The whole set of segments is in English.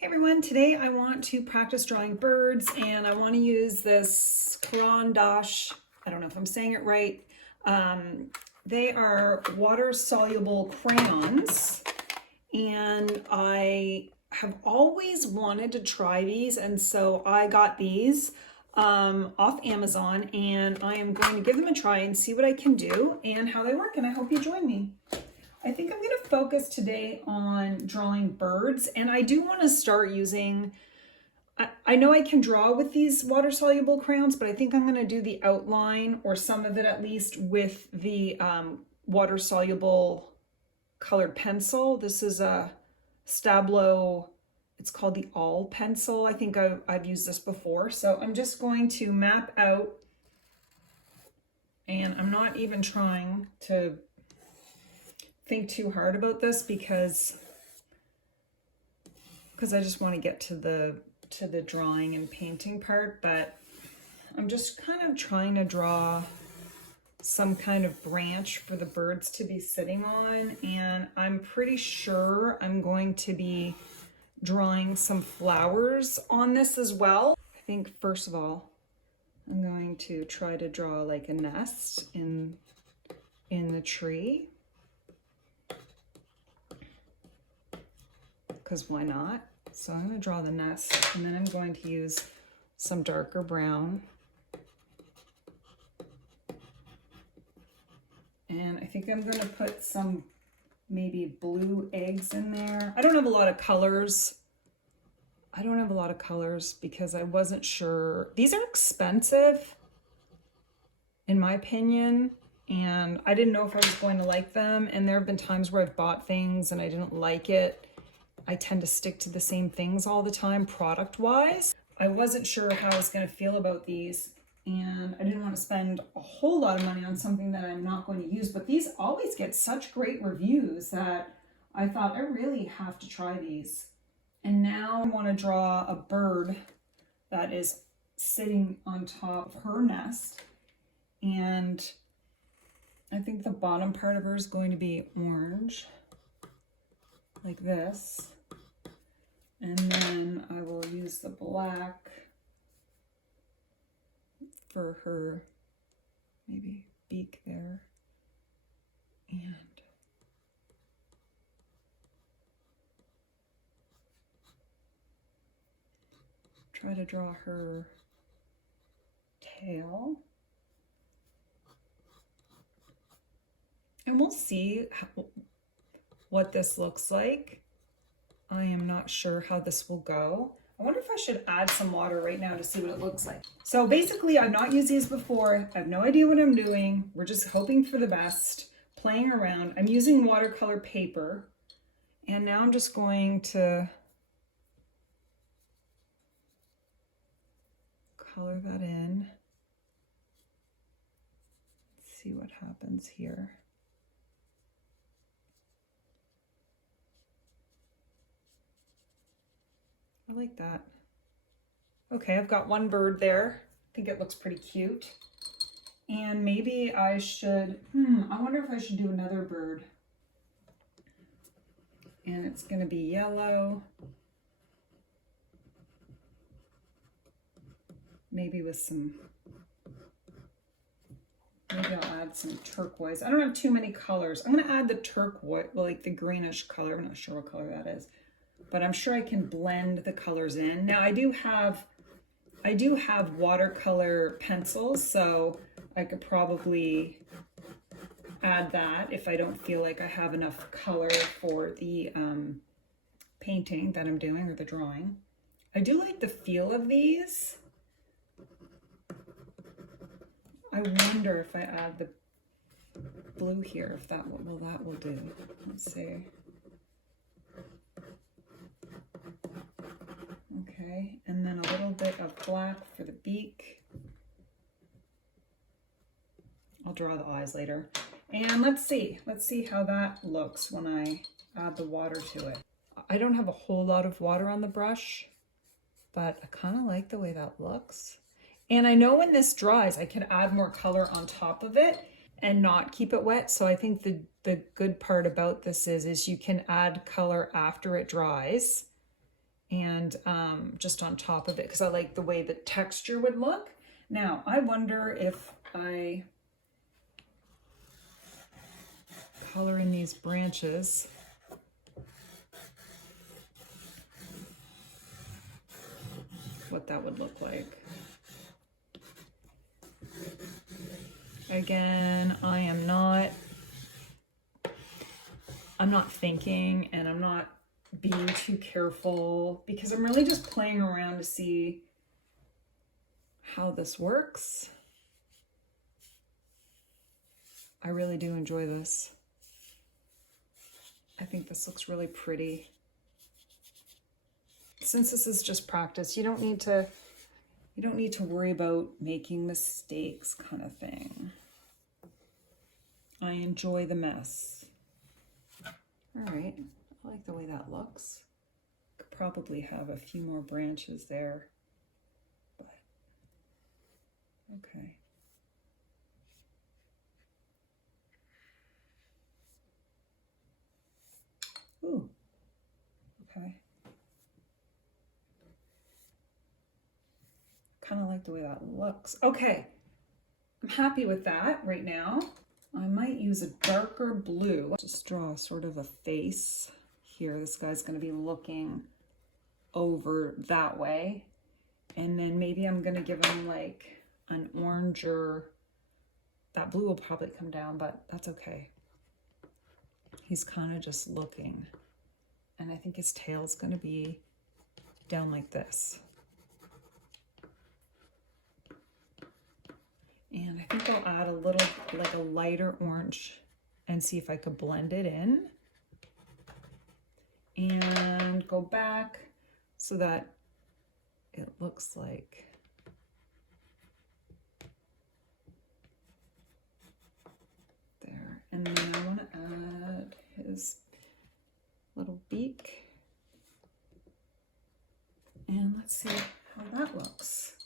Hey everyone, today I want to practice drawing birds and I want to use this Caran, I don't know if I'm saying it right. They are water-soluble crayons and I have always wanted to try these, and so I got these off Amazon and I am going to give them a try and see what I can do and how they work, and I hope you join me. I think I'm going to focus today on drawing birds, and I do want to start using, I know I can draw with these water-soluble crayons, but I think I'm going to do the outline, or some of it at least, with the water-soluble colored pencil. This is a Stablo, it's called the All pencil. I think I've used this before. So I'm just going to map out, and I'm not even trying to think too hard about this because I just want to get to the drawing and painting part, but I'm just kind of trying to draw some kind of branch for the birds to be sitting on, and I'm pretty sure I'm going to be drawing some flowers on this as well. I think first of all I'm going to try to draw like a nest in the tree, because why not? So I'm going to draw the nest, and then I'm going to use some darker brown. And I think I'm going to put some maybe blue eggs in there. I don't have a lot of colors. Because I wasn't sure. These are expensive, in my opinion, and I didn't know if I was going to like them. And there have been times where I've bought things and I didn't like it. I tend to stick to the same things all the time, product-wise. I wasn't sure how I was going to feel about these, and I didn't want to spend a whole lot of money on something that I'm not going to use, but these always get such great reviews that I thought I really have to try these. And now I want to draw a bird that is sitting on top of her nest, and I think the bottom part of her is going to be orange, like this. And then I will use the black for her maybe beak there, and try to draw her tail. And we'll see what this looks like. I am not sure how this will go. I wonder if I should add some water right now to see what it looks like. So basically, I've not used these before. I have no idea what I'm doing. We're just hoping for the best, playing around. I'm using watercolor paper, and now I'm just going to color that in. Let's see what happens here. I like that. Okay, I've got one bird there. I think it looks pretty cute. And maybe I should, I wonder if I should do another bird. And it's gonna be yellow. Maybe with some, maybe I'll add some turquoise. I don't have too many colors. I'm gonna add the turquoise, like the greenish color. I'm not sure what color that is, but I'm sure I can blend the colors in. Now I do have watercolor pencils, so I could probably add that if I don't feel like I have enough color for the painting that I'm doing, or the drawing. I do like the feel of these. I wonder if I add the blue here, if that will do. Let's see. Okay, and then a little bit of black for the beak. I'll draw the eyes later. And let's see how that looks when I add the water to it. I don't have a whole lot of water on the brush, but I kind of like the way that looks. And I know when this dries, I can add more color on top of it and not keep it wet. So I think the good part about this is you can add color after it dries and just on top of it because I like the way the texture would look. Now, I wonder if I color in these branches. What that would look like. Again, I'm not thinking, and I'm not being too careful because I'm really just playing around to see how this works. I really do enjoy this. I think this looks really pretty. Since this is just practice, you don't need to worry about making mistakes kind of thing. I enjoy the mess. All right, I like the way that looks. Could probably have a few more branches there, but okay. Ooh, okay. Kind of like the way that looks. Okay, I'm happy with that right now. I might use a darker blue. Just draw sort of a face here. This guy's going to be looking over that way. And then maybe I'm going to give him like an oranger. That blue will probably come down, but that's okay. He's kind of just looking. And I think his tail's going to be down like this. And I think I'll add a little, like a lighter orange and see if I could blend it in. And go back so that it looks like there. And then I want to add his little beak. And let's see how that looks.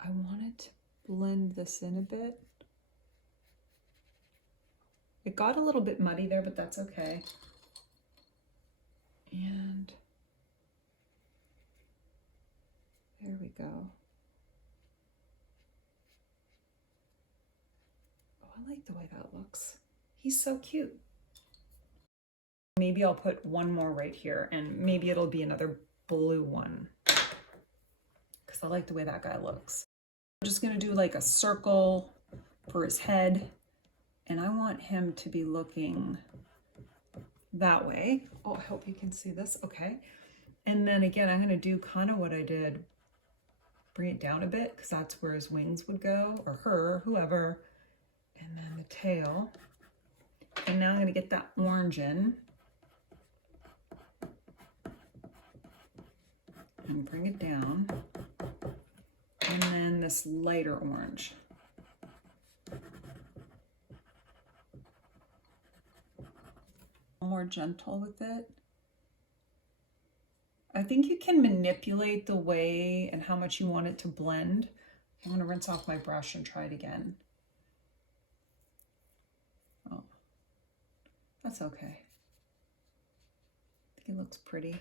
I wanted to blend this in a bit. It got a little bit muddy there, but that's okay. And there we go. Oh, I like the way that looks. He's so cute. Maybe I'll put one more right here, and maybe it'll be another blue one because I like the way that guy looks. I'm just going to do like a circle for his head, and I want him to be looking that way. Oh, I hope you can see this. Okay. And then again, I'm going to do kind of what I did, bring it down a bit because that's where his wings would go, or her, whoever, and then the tail. And now I'm going to get that orange in and bring it down. And then this lighter orange. More gentle with it. I think you can manipulate the way and how much you want it to blend. I'm going to rinse off my brush and try it again. Oh, that's okay. I think it looks pretty.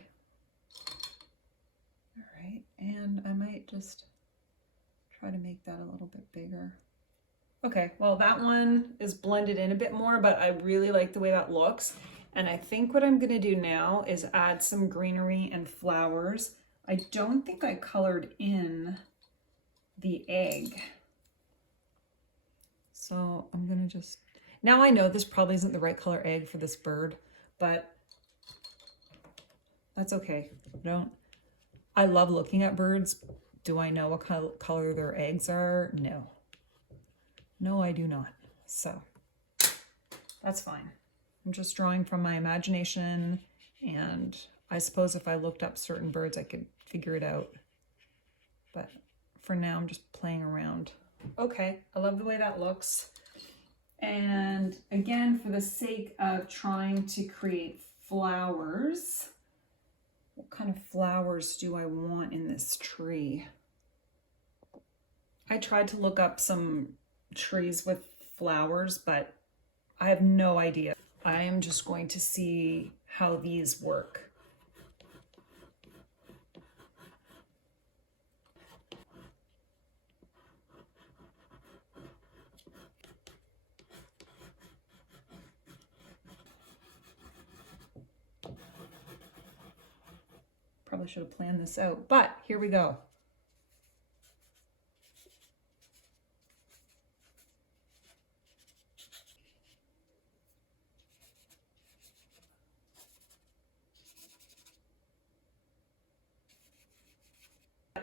All right, and I might just try to make that a little bit bigger. Okay, well that one is blended in a bit more, but I really like the way that looks. And I think what I'm gonna do now is add some greenery and flowers. I don't think I colored in the egg. So I'm gonna just, now I know this probably isn't the right color egg for this bird, but that's okay. I love looking at birds. Do I know what color their eggs are? No. No, I do not. So that's fine. I'm just drawing from my imagination, and I suppose if I looked up certain birds, I could figure it out. But for now, I'm just playing around. Okay, I love the way that looks. And again, for the sake of trying to create flowers, what kind of flowers do I want in this tree? I tried to look up some trees with flowers, but I have no idea. I am just going to see how these work. Probably should have planned this out, but here we go.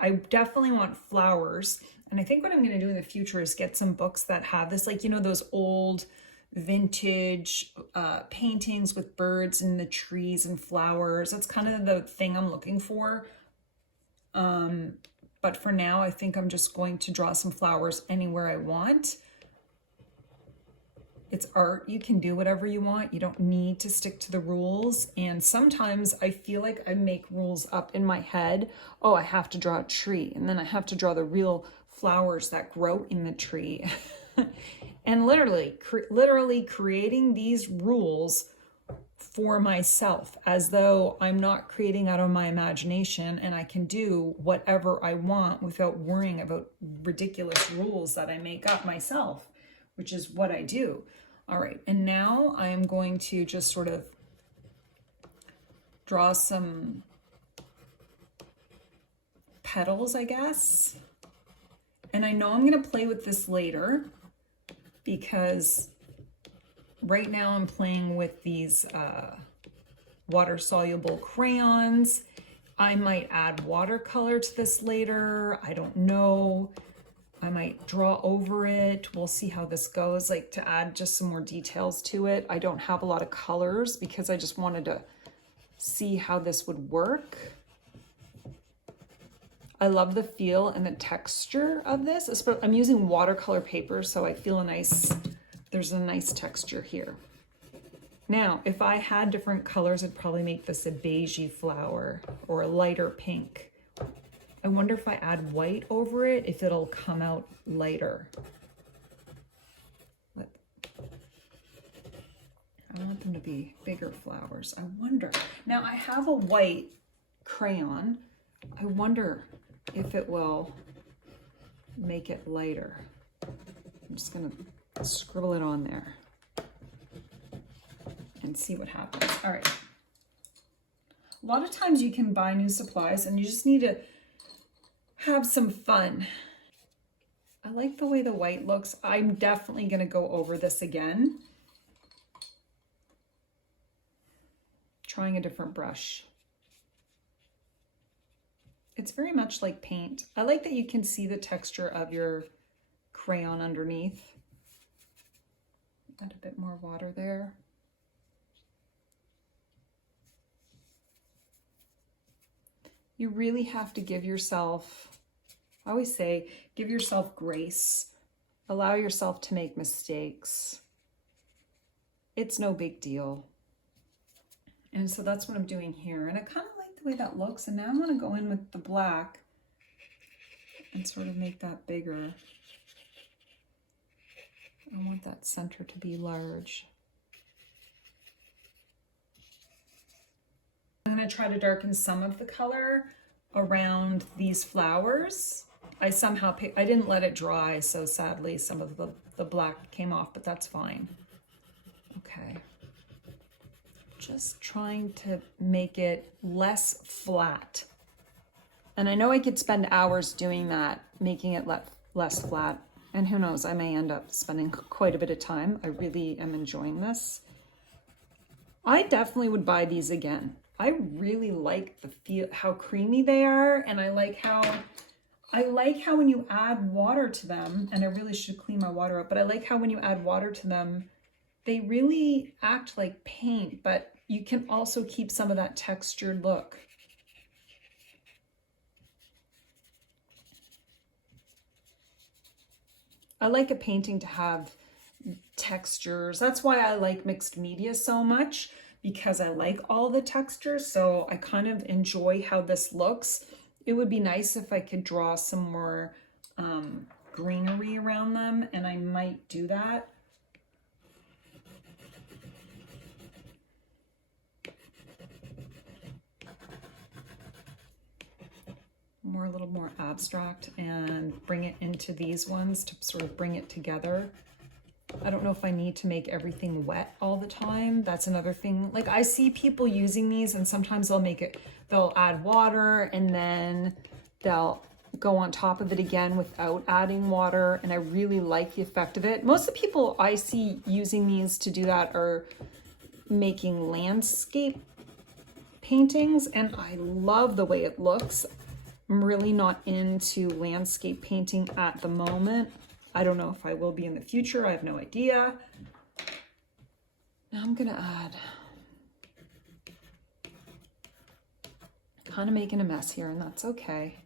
I definitely want flowers. And I think what I'm going to do in the future is get some books that have this, like, you know, those old vintage paintings with birds and the trees and flowers. That's kind of the thing I'm looking for. But for now, I think I'm just going to draw some flowers anywhere I want. It's art. You can do whatever you want. You don't need to stick to the rules. And sometimes I feel like I make rules up in my head. Oh, I have to draw a tree, and then I have to draw the real flowers that grow in the tree. And literally creating these rules for myself, as though I'm not creating out of my imagination and I can do whatever I want without worrying about ridiculous rules that I make up myself, which is what I do. All right, and now I'm going to just sort of draw some petals, I guess. And I know I'm gonna play with this later because right now I'm playing with these water-soluble crayons. I might add watercolor to this later. I don't know. I might draw over it. We'll see how this goes, like to add just some more details to it. I don't have a lot of colors because I just wanted to see how this would work. I love the feel and the texture of this. I'm using watercolor paper, so I feel there's a nice texture here. Now, if I had different colors, I'd probably make this a beigey flower or a lighter pink. I wonder if I add white over it, if it'll come out lighter. I want them to be bigger flowers. I wonder. Now I have a white crayon. I wonder if it will make it lighter. I'm just gonna scribble it on there and see what happens. All right. A lot of times you can buy new supplies and you just need to have some fun. I like the way the white looks. I'm definitely gonna go over this again. Trying a different brush. It's very much like paint. I like that you can see the texture of your crayon underneath. Add a bit more water there. You really have to give yourself, I always say, give yourself grace. Allow yourself to make mistakes. It's no big deal. And so that's what I'm doing here. And I kind of like the way that looks. And now I'm going to go in with the black and sort of make that bigger. I want that center to be large. I'm going to try to darken some of the color around these flowers. I didn't let it dry, so sadly some of the black came off, but that's fine. Okay. Just trying to make it less flat. And I know I could spend hours doing that, making it less flat. And who knows, I may end up spending quite a bit of time. I really am enjoying this. I definitely would buy these again. I really like the feel, how creamy they are, and I like how when you add water to them, and I really should clean my water up, but I like how when you add water to them, they really act like paint, but you can also keep some of that textured look. I like a painting to have textures. That's why I like mixed media so much, because I like all the textures. So I kind of enjoy how this looks. It would be nice if I could draw some more greenery around them, and I might do that. A little more abstract and bring it into these ones to sort of bring it together. I don't know if I need to make everything wet all the time. That's another thing. Like I see people using these and sometimes they'll add water and then they'll go on top of it again without adding water. And I really like the effect of it. Most of the people I see using these to do that are making landscape paintings, and I love the way it looks. I'm really not into landscape painting at the moment. I don't know if I will be in the future. I have no idea. Now I'm gonna add, kind of making a mess here, and that's okay.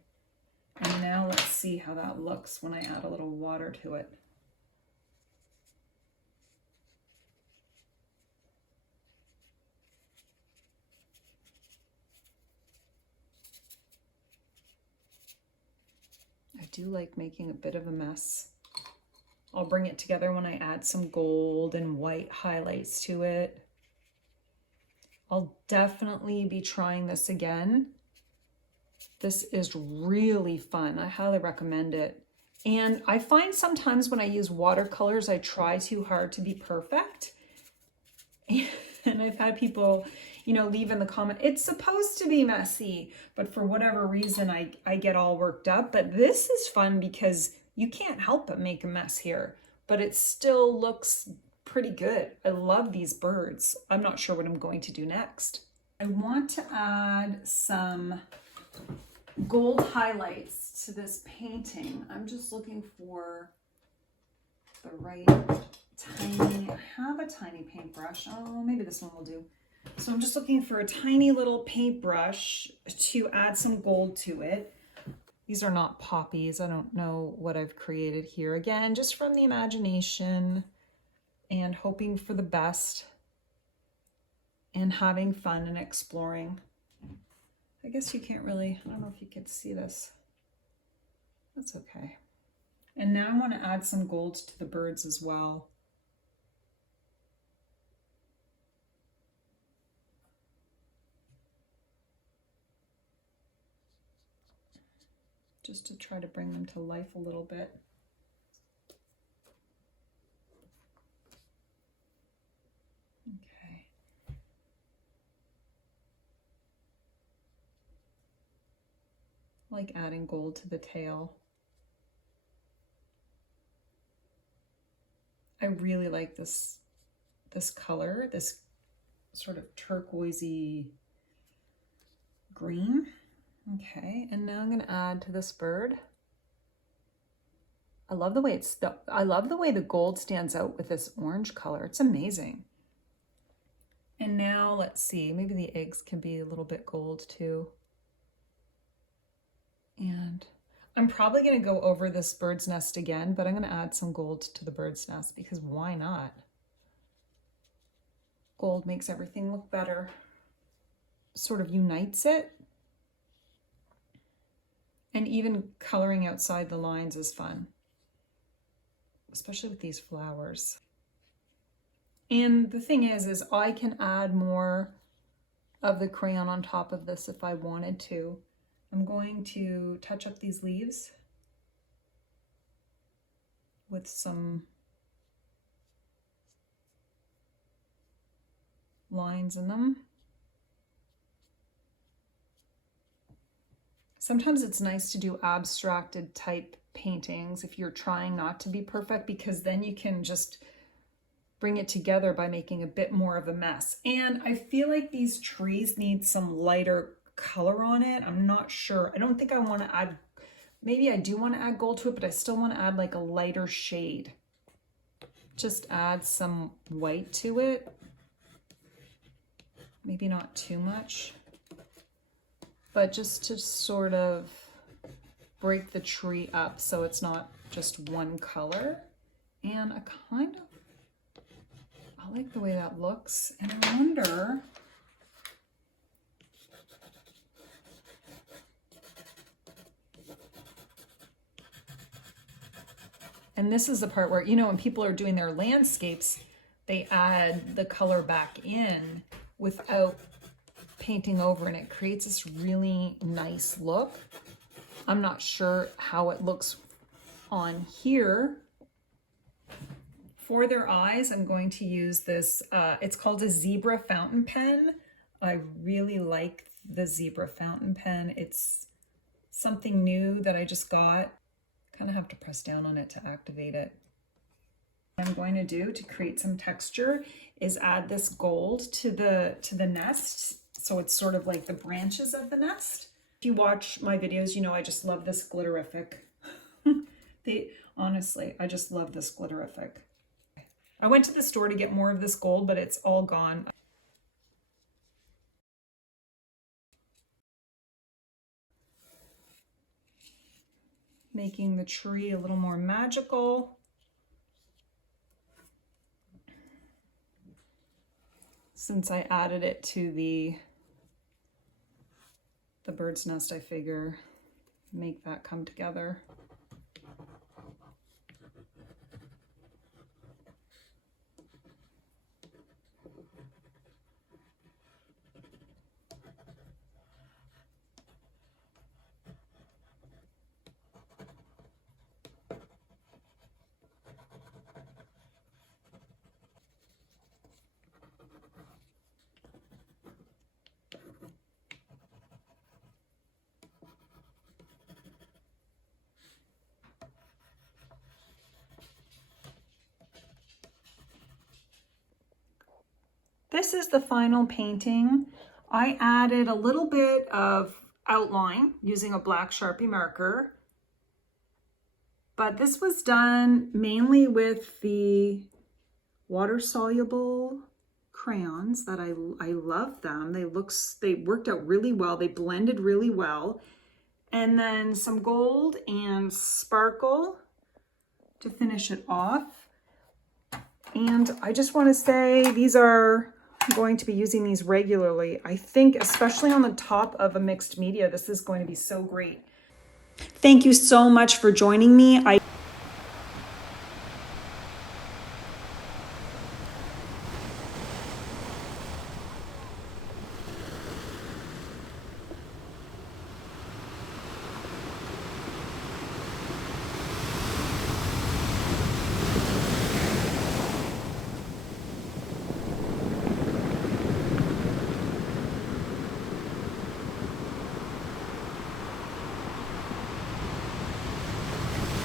And now let's see how that looks when I add a little water to it. I do like making a bit of a mess. I'll bring it together when I add some gold and white highlights to it. I'll definitely be trying this again. This is really fun. I highly recommend it. And I find sometimes when I use watercolors, I try too hard to be perfect. And I've had people, you know, leave in the comment, it's supposed to be messy, but for whatever reason, I get all worked up. But this is fun because you can't help but make a mess here, but it still looks pretty good. I love these birds. I'm not sure what I'm going to do next. I want to add some gold highlights to this painting. I'm just looking for the right tiny, I have a tiny paintbrush. Oh, maybe this one will do. So I'm just looking for a tiny little paintbrush to add some gold to it. These are not poppies. I don't know what I've created here. Again, just from the imagination and hoping for the best and having fun and exploring. I guess you can't really, I don't know if you can see this. That's okay. And now I want to add some gold to the birds as well. Just to try to bring them to life a little bit. Okay. I like adding gold to the tail. I really like this color, this sort of turquoisey green. Okay, and now I'm going to add to this bird. I love the way the gold stands out with this orange color. It's amazing. And now let's see, maybe the eggs can be a little bit gold too. And I'm probably going to go over this bird's nest again, but I'm going to add some gold to the bird's nest because why not? Gold makes everything look better. Sort of unites it. And even coloring outside the lines is fun, especially with these flowers. And the thing is I can add more of the crayon on top of this if I wanted to. I'm going to touch up these leaves with some lines in them. Sometimes it's nice to do abstracted type paintings if you're trying not to be perfect, because then you can just bring it together by making a bit more of a mess. And I feel like these trees need some lighter color on it. I'm not sure. I don't think I want to add, maybe I do want to add gold to it, but I still want to add like a lighter shade. Just add some white to it. Maybe not too much. But just to sort of break the tree up so it's not just one color. And I like the way that looks. And I wonder, and this is the part where, you know, when people are doing their landscapes, they add the color back in without painting over, and it creates this really nice look. I'm not sure how it looks on here For their eyes, I'm going to use this, it's called a zebra fountain pen. I really like the zebra fountain pen. It's something new that I just got. Kind of have to press down on it to activate it. What I'm going to do to create some texture is add this gold to the nest. So it's sort of like the branches of the nest. If you watch my videos, you know I just love this glitterific. Honestly, I just love this glitterific. I went to the store to get more of this gold, but it's all gone. Making the tree a little more magical. Since I added it to the bird's nest, I figure make that come together. This is the final painting. I added a little bit of outline using a black Sharpie marker, but this was done mainly with the water-soluble crayons that I love them. They worked out really well. They blended really well. And then some gold and sparkle to finish it off. And I just want to say I'm going to be using these regularly. I think especially on the top of a mixed media, this is going to be so great. Thank you so much for joining me.